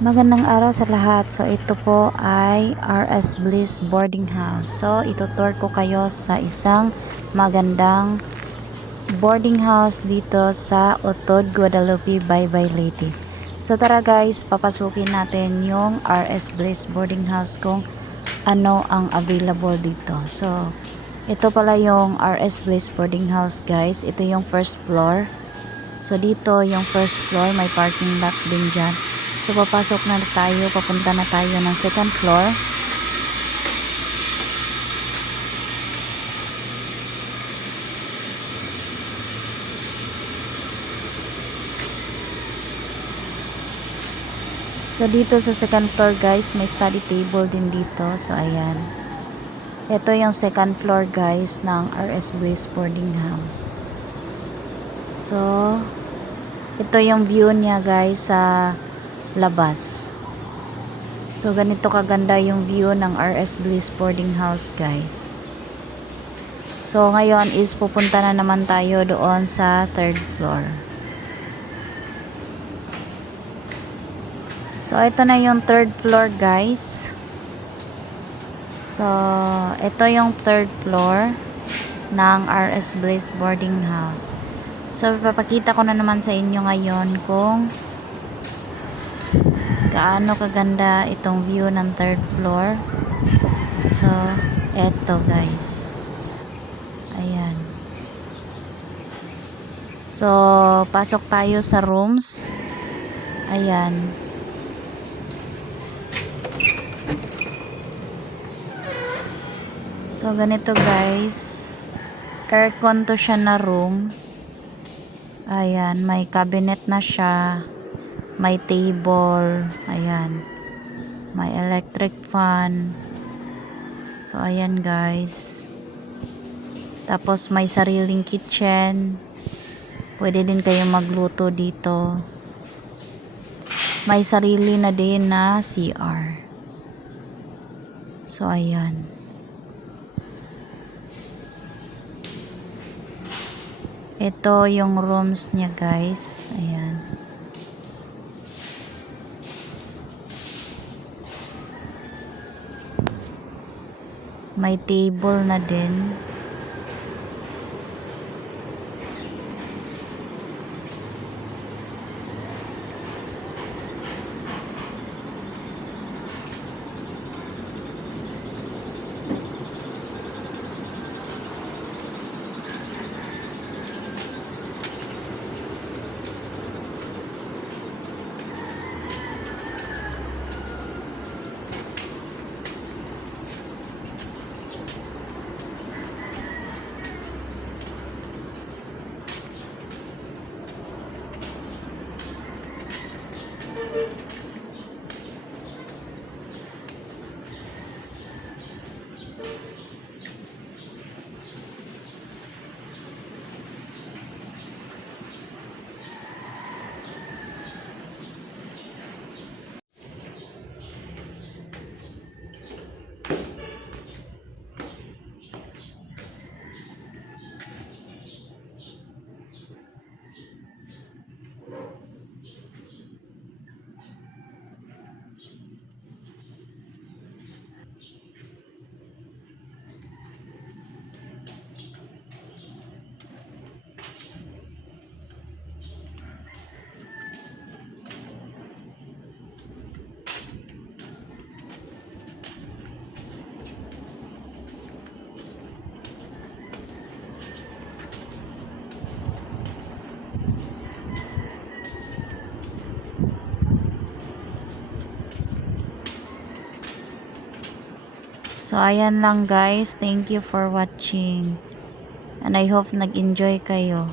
Magandang araw sa lahat. So ito po ay RS Bliss Boarding House. So itutour ko kayo sa isang magandang boarding house dito sa Otod, Guadalupe, Baybay, Leyte. So tara guys, papasukin natin yung RS Bliss Boarding House kung ano ang available dito. So ito pala yung RS Bliss Boarding House guys. Ito yung first floor. So dito yung first floor, may parking lot din dyan. So papasok na tayo, papunta na tayo ng second floor. So dito sa second floor guys, may study table din dito. So ayan. Ito yung second floor guys ng RS Bliss Boarding House. So ito yung view niya guys sa labas. So ganito kaganda yung view ng RS Bliss Boarding House guys. So ngayon is pupunta na naman tayo doon sa third floor. So ito na yung third floor guys. So ito yung third floor ng RS Bliss Boarding House. So papakita ko na naman sa inyo ngayon kung gaano kaganda itong view ng third floor. So eto guys, ayan. So pasok tayo sa rooms. Ayan. So ganito guys, aircon to siya na room. Ayan, may cabinet na siya, may table, ayan, may electric fan. So ayan guys, tapos may sariling kitchen, pwede din kayo magluto dito, may sarili na din na CR. So ayan. Ito yung rooms niya guys. Ayan. May table na din. So ayan lang guys, thank you for watching and I hope nag-enjoy kayo.